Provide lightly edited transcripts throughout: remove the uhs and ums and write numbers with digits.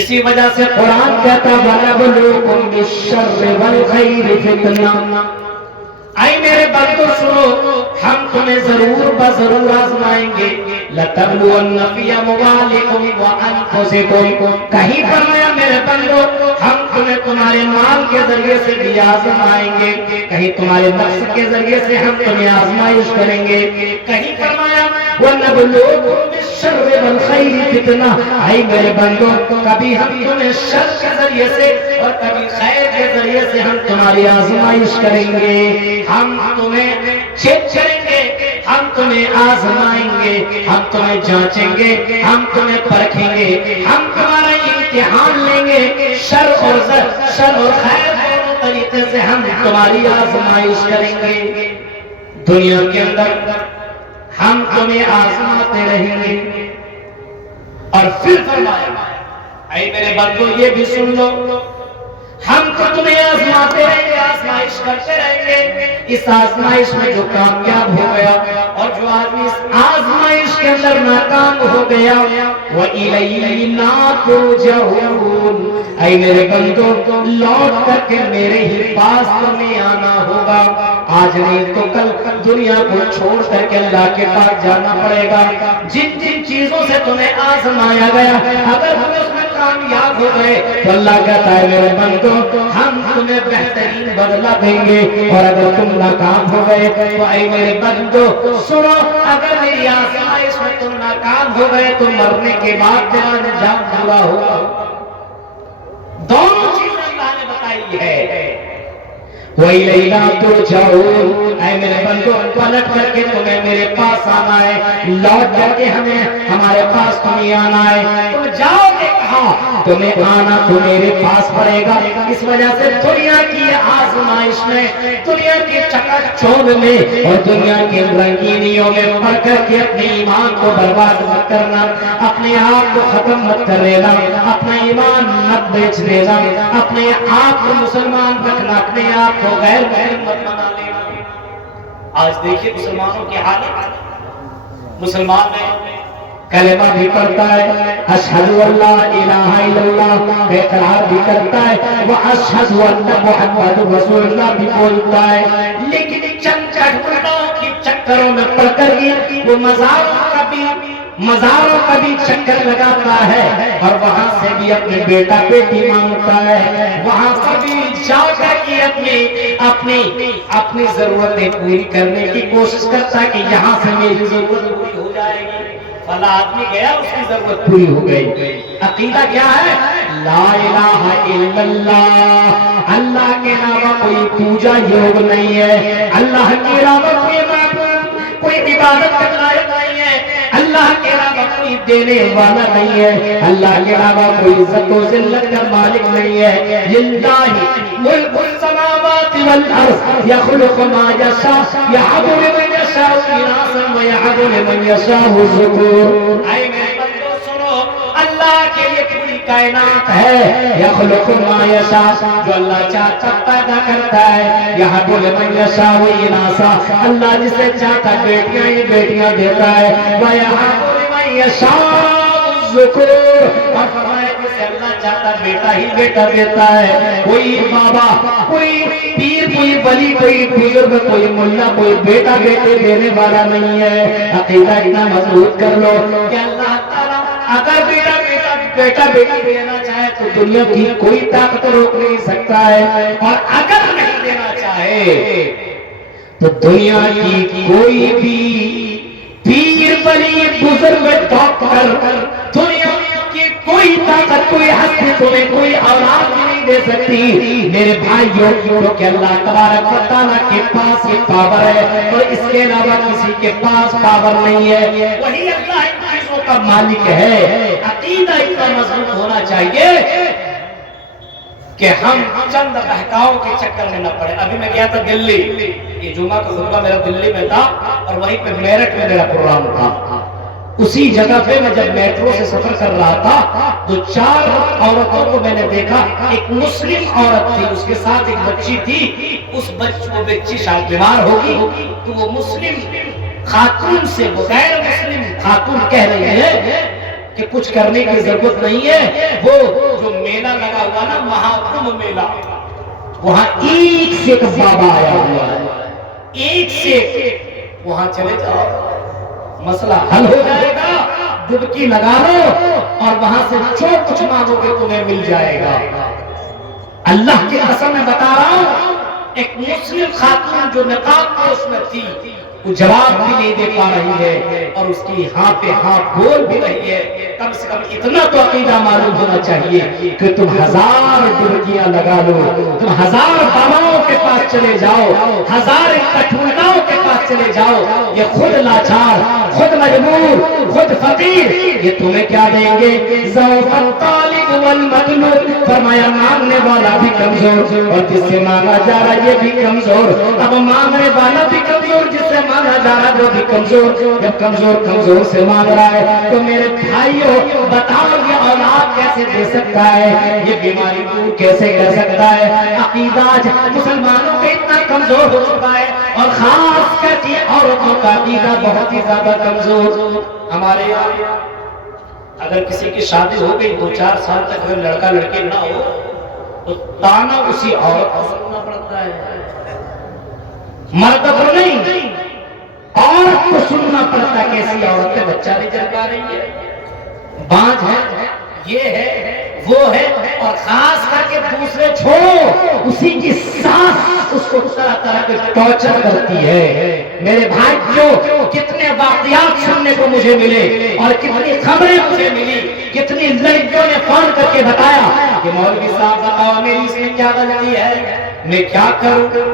اسی وجہ سے قرآن کہتا وَنَبْلُوكُمْ بِالشَّرِّ وَالْخَيْرِ فِتْنَةً، اے میرے بندو سنو، ہم تمہیں ضرور بضرور آزمائیں گے. لَتَبْلُوَنَّ فِي أَمْوَالِكُمْ وَأَنفُسِكُمْ، کہیں فرمایا میرے بندو ہم تمہیں تمہارے مال کے ذریعے سے بھی آزمائیں گے، کہیں تمہارے نفس کے ذریعے سے ہم تمہیں آزمائش کریں گے. کہیں فرمایا وَنَبْلُوكُمْ بِالشَّرِّ وَالْخَيْرِ فِتْنَةً، اے میرے بندو کبھی ہم تمہیں شر کے ذریعے سے اور کبھی خیر کے ذریعے سے ہم تمہاری آزمائش کریں گے. ہم تمہیں چیک کریں گے، ہم تمہیں آزمائیں گے، ہم تمہیں جانچیں گے، ہم تمہیں پرکھیں گے، ہم تمہارا امتحان لیں گے. شر اور خیر دونوں طریقے سے ہم تمہاری آزمائش کریں گے. دنیا کے اندر ہم تمہیں آزماتے رہیں گے. اور پھر فرمایا اے میرے بندو یہ بھی سن لو، ہم تو تمہیں آزماتے رہیں گے، آزمائش کرتے رہیں گے. اس آزمائش میں جو کامیاب ہو گیا اور جو آدمی اس آزمائش کے اندر ناکام ہو گیا وَإِلَيْنَا تُرْجَعُونَ، اے میرے بندو لوٹ کر کے میرے ہی پاس تمہیں آنا ہوگا. آج نہیں تو کل دنیا کو چھوڑ کر کے اللہ کے پاس جانا پڑے گا. جن جن چیزوں سے تمہیں آزمایا گیا اگر تم اس میں کامیاب ہو گئے تو اللہ کہتا ہے میرے بندو ہم تمہیں بہترین بدلہ دیں گے، اور اگر تم ناکام ہو گئے تو اے میرے بندو سنو، اگر میری آزمائش میں تم ناکام ہو گئے تو مرنے کے بعد تیرا انجام برا ہوگا. دونوں چیزیں اللہ نے بتائی ہے. وَإِلَيْنَا تُرْجَعُونَ، اے میرے بندو پلٹ کر کے تمہیں میرے پاس آنا ہے، لوٹ کر کے ہمارے پاس تمہیں آنا ہے. تم جاؤ گے کہاں؟ تمہیں آنا تو میرے پاس پڑے گا. اس وجہ سے دنیا کی آزمائش میں، دنیا کی چکا چوند میں اور دنیا کی رنگینیوں میں پڑ کر کے اپنے ایمان کو برباد مت کرنا، اپنے آپ کو ختم مت کر لینا، اپنا ایمان مت بیچ دینا، اپنے آپ کو مسلمان رکھنا، اپنے آپ کو غیر مسلم مت بنا لینا. آج دیکھیے مسلمانوں کی حالت، مسلمان میں کلمہ بھی پڑھتا ہے، اشہد ان لا الہ الا اللہ کا اقرار بھی کرتا ہے، واشہد ان محمد رسول اللہ بھی بولتا ہے، لیکن چند چٹپٹوں کی چکروں میں پڑ کر کے وہ مزاروں کا بھی چکر لگاتا ہے اور وہاں سے بھی اپنے بیٹا بیٹی مانگتا ہے، وہاں سے بھی جا کر کے اپنی ضرورتیں پوری کرنے کی کوشش کرتا ہے کہ یہاں سے میری ضرورت پوری ہو جائے گی. فلا آدمی گیا اس کی ضرورت پوری ہو گئی. عقیدہ کیا ہے؟ لا الہ الا اللہ، اللہ کے علاوہ کوئی پوجا یوگ نہیں ہے، اللہ کے علاوہ کوئی معبود، کوئی عبادت کا لائق نہیں ہے، اللہ کے علاوہ کوئی دینے والا نہیں ہے، اللہ کے علاوہ کوئی عزت و ذلت کا مالک نہیں ہے. للہ ملک السماوات والارض یخلق ما یشاء یہب لمن یشاء اناثا ویہب لمن یشاء الذکور. اے میرے بندو سنو، اللہ کے لیے پوری کائنات ہے. یخلق ما یشاء، جو اللہ چاہتا پیدا کرتا ہے. یہب لمن یشاء اناثا، اللہ جسے چاہتا بیٹیاں ہی بیٹیاں دیتا ہے. ویہب لمن یشاء الذکور، اور فرمایا جسے اللہ چاہتا بیٹا ہی بیٹا دیتا ہے. کوئی بابا، کوئی پیر، کوئی ولی، کوئی بزرگ، کوئی ملا، کوئی بیٹا بیٹے دینے والا نہیں ہے. عقیدہ اتنا مضبوط کر لو کہ اللہ تعالیٰ اگر بیٹا بیٹی دینا چاہے تو دنیا کی کوئی طاقت روک نہیں سکتا ہے، اور اگر نہیں دینا چاہے تو دنیا کی کوئی بھی پیر، ولی، بزرگ، ڈاکٹر، دنیا کی کوئی طاقت، کوئی ہستی تمہیں کوئی اولاد نہیں دے سکتی. میرے بھائیوں، کیونکہ اللہ تبارک و تعالیٰ کے پاس یہ پاور ہے اور اس کے علاوہ کسی کے پاس پاور نہیں ہے. وہی اللہ ان چیزوں کا مالک ہے. عقیدہ اتنا مضبوط ہونا چاہیے کہ ہم چند بہکاؤں کے چکر میں نہ پڑے. ابھی میں گیا تھا دلی، یہ جمعہ کا خطبہ میرا دلی میں تھا اور وہیں پہ میرٹھ میں میرا پروگرام تھا. اسی جگہ پہ میں جب میٹرو سے سفر کر رہا تھا تو 4 عورتوں کو میں نے دیکھا. ایک مسلم عورت تھی، اس کے ساتھ ایک بچی تھی. اس بچی شاید بیمار ہوگی تو وہ مسلم خاتون سے وہ غیر مسلم خاتون کہہ رہی ہے کہ کچھ کرنے کی ضرورت نہیں ہے، وہ میلہ لگا ہوا نا، مہاکمبھ میلہ، وہاں ایک سے ایک بابا آیا ہوا ہے، ایک سے ایک، وہاں چلے جاؤ مسئلہ حل ہو جائے گا، ڈبکی لگا لو اور وہاں سے جو کچھ مانگو گے تمہیں مل جائے گا۔ اللہ کی قسم میں بتا رہا ہوں، ایک مسلم خاتون جو نقاب پوش میں تھی، وہ جواب بھی نہیں دے پا رہی ہے اور اس کی ہاں پہ ہاں بول بھی رہی ہے۔ کم سے کم اتنا تو عقیدہ معلوم ہونا چاہیے کہ تم 1000 ڈبکیاں لگا لو، تم 1000 باباؤں کے پاس چلے جاؤ، 1000 کٹھوٹاؤں کے پاس چلے جاؤ، یہ خود لاچار، خود مجبور، خود فقیر، یہ تمہیں کیا دیں گے؟ ضعف الطالب والمطلوب، فرمایا مانگنے والا بھی کمزور اور جس سے مانگا جا رہا ہے یہ بھی کمزور، اب مانگنے والا بھی کمزور، جس سے مانگا جا رہا ہے وہ بھی کمزور۔ جب کمزور سے مانگ رہا ہے تو میرے بھائیوں بتاؤ یہ اولاد کیسے دے سکتا ہے، یہ بیماری دور کیسے کر سکتا ہے؟ عقیدہ آج مسلمانوں کا اتنا کمزور ہو چکا ہے اور خاص کر کے عورتوں کا عقیدہ بہت ہی زیادہ کمزور۔ ہمارے یہاں اگر کسی کی شادی ہو گئی 2-4 سال تک اگر لڑکا لڑکی نہ ہو تو تانا اسی عورت کو سننا پڑتا ہے، مرد کو نہیں، عورت کو سننا پڑتا ہے کہ ایسی عورت کا بچہ نہیں جل پا رہی ہے، بانجھ ہے، یہ ہے وہ ہے، اور خاص کر کے دوسرے چھوڑو اسی کی ساس اس کو طرح طرح کے ٹارچر کرتی ہے۔ میرے بھائی جو کتنے واقعات سننے کو مجھے ملے اور کتنی خبریں مجھے ملی، کتنی لڑکیوں نے فون کر کے بتایا کہ مولوی صاحب بتاؤ میری اس میں کیا غلطی ہے، میں کیا کروں،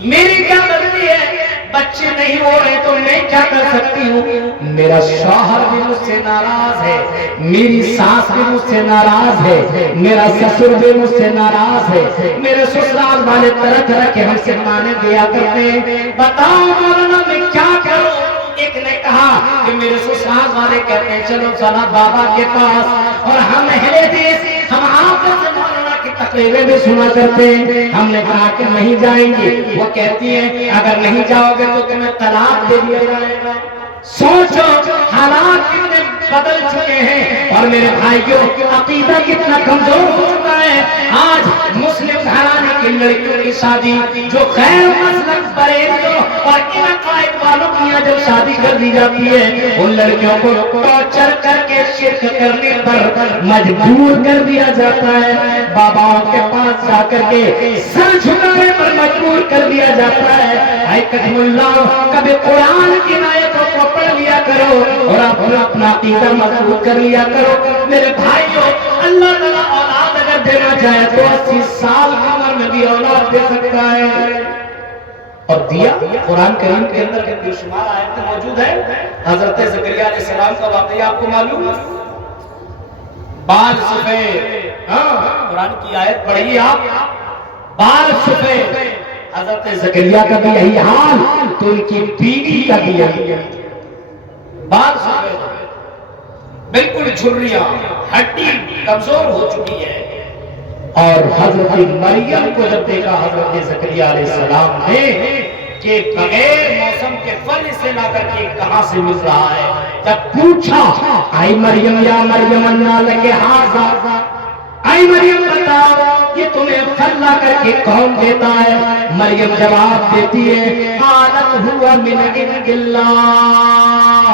میری کیا غلطی ہے، بچے نہیں ہو رہے تو میں کیا کر سکتی ہوں، میرا شوہر بھی مجھ سے ناراض ہے، میری ساس بھی مجھ سے ناراض ہے، میرا سسر بھی مجھ سے ناراض ہے، میرے سسرال والے طرح طرح کے ہم سے مانے دیا کرتے ہیں، بتاؤ مولانا میں کیا کروں۔ ایک نے کہا کہ میرے سسرال والے کہتے ہیں چلو چلا بابا کے پاس، اور ہم اہل حدیث ہم آپ سے مولانا کی تقریریں بھی سنا کرتے ہیں، ہم نے کہا کہ نہیں جائیں گے، وہ کہتی ہیں اگر نہیں جاؤ گے تو تمہیں طلاق دے دیا جائے گا۔ سوچو حالات کتنے بدل چکے ہیں اور میرے بھائیوں عقیدہ کتنا کمزور ہو چکا ہے۔ آج مسلم گھرانے کی لڑکیوں کی شادی جو غیر مسلک بریلیوں اور ان عقائد والوں کی جب شادی کر دی جاتی ہے، ان لڑکیوں کو ٹارچر کر کے شرک کرنے پر مجبور کر دیا جاتا ہے، باباؤں کے پاس جا کر کے سر جھکانے پر مجبور کر دیا جاتا ہے۔ اے قدم اللہ کبھی قرآن کی آیتوں کو پڑھ لیا کرو اور اپنا عقیدہ مضبوط کر لیا کرو۔ میرے بھائیوں اللہ تعالیٰ اولاد اگر دینا چاہے تو 80 سال کی عمر میں بھی اولاد دے سکتا ہے، اور دیا۔ قرآن کریم کے اندر بے شمار آیتیں موجود ہیں۔ حضرت زکریا علیہ السلام کا واقعہ آپ کو معلوم ہے، بال سفید، قرآن کی آیت پڑھیے آپ، بال سفید، حضرت زکریا کا بھی یہی حال تو ان کی بیوی کا بھی یہی، بال سفید، بالکل جھریاں، ہڈی کمزور ہو چکی ہے۔ اور حضرت مریم کو جب دیکھا حضرت زکریا علیہ السلام نے کہ بغیر موسم کے پھل اسے لا کر کے کہاں سے مل رہا ہے، جب پوچھا اے مریم یا مریم انا لک ھذا، اے مریم بتاؤ یہ تمہیں پھل لا کر کے کون دیتا ہے؟ مریم جواب دیتی ہے قالت هو من عند اللہ،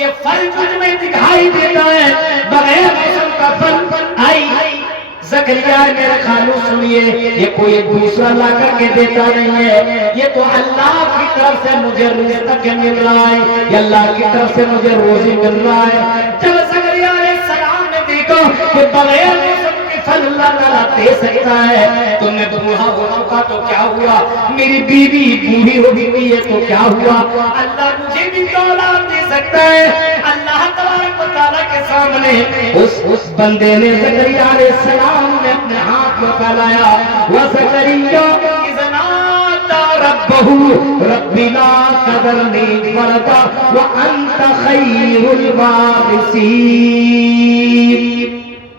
یہ پھل جو تمہیں دکھائی دیتا ہے بغیر موسم کا پھل، آئی زکریا میرے خالو سنیے یہ کوئی دوسرا لا کر کے دیتا نہیں ہے، یہ تو اللہ کی طرف سے مجھے رزق مل رہا ہے، یہ اللہ کی طرف سے مجھے روزی مل رہا ہے۔ جب زکریا علیہ السلام نے دیکھا کہ بغیر موسم کے پھل اللہ تعالیٰ دے سکتا ہے، تم نے بوڑھا ہو چکا تو کیا ہوا، میری بیوی بوڑھی ہو گئی ہے تو کیا ہوا، اللہ مجھے بھی اولاد دے سکتا ہے۔ اللہ تبارک و تعالیٰ کے سامنے اس بندے نے زکریا علیہ السلام نے اپنے ہاتھ میں پھیلایا، وَزَكَرِيَّا إِذْ نَادَىٰ رَبَّهُ رَبِّ لَا تَذَرْنِي فَرْدًا وَأَنْتَ خَيْرُ الْوَارِثِينَ۔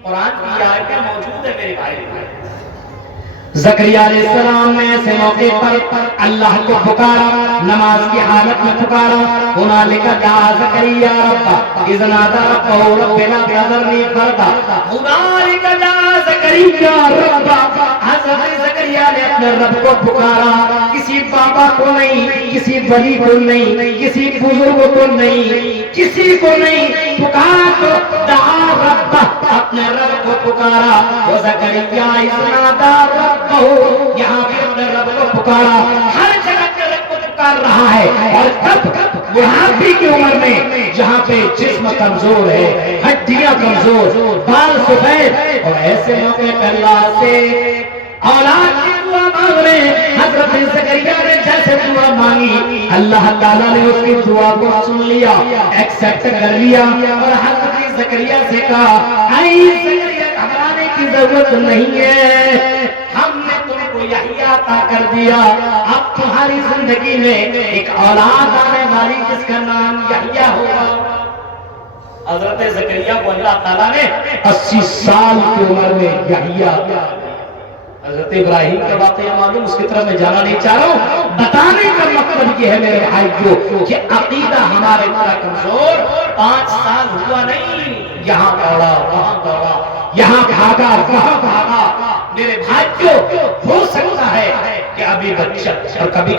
قرآن کی آیتیں موجود ہیں میرے بھائی۔ زکریا علیہ السلام نے ایسے موقع پر اللہ کو پکارا، نماز کی حالت میں پکارا، هُنَالِكَ دَعَا زَكَرِيَّا رَبَّهُ إِذْ نَادَىٰ رَبَّهُ رَبِّ لَا تَذَرْنِي فَرْدًا، هُنَالِكَ زکریا ربا، حضرت زکریا نے اپنے رب کو پکارا، کسی بابا کو نہیں، کسی ولی کو نہیں، کسی بزرگ کو نہیں، کسی کو نہیں، پکارا تو دعا ربہ، اپنے رب کو پکارا. وہ زکریا اذ نادى ربہ، یہاں بھی اپنے رب کو پکارا، ہر جگہ اپنے رب کو پکار رہا ہے. اور تب بڑھاپے کی عمر میں جہاں پہ جسم کمزور ہے، ہڈیاں کمزور، بال سفید، اور ایسے موقع پہ اللہ سے اولاد کی دعا مانگ رہے ہیں. حضرت زکریا نے جیسے دعا مانگی، اللہ تعالیٰ نے اس کی دعا کو سن لیا، ایکسپٹ کر لیا، اور حضرت زکریا سے کہا اے زکریا گھبرانے کی ضرورت نہیں ہے، ہم نے تم کو یحییٰ عطا کر دیا، اب تمہاری زندگی میں ایک اولاد آنے والی جس کا نام یحییٰ ہوگا. حضرت زکریا کو اللہ تعالیٰ نے 80 سال کی عمر میں یحییٰ. حضرت ابراہیم کا واقعہ معلوم، اس کی طرف میں جانا نہیں چاہ رہا ہوں. بتانے کا مطلب یہ ہے میرے بھائیو کہ عقیدہ ہمارے طرح کمزور 5 سال ہوا نہیں، یہاں دوڑا وہاں دوڑا، یہاں بھاگا وہاں بھاگا. میرے بھائیو ہو سکتا ہے کہ ابھی بچہ اور کبھی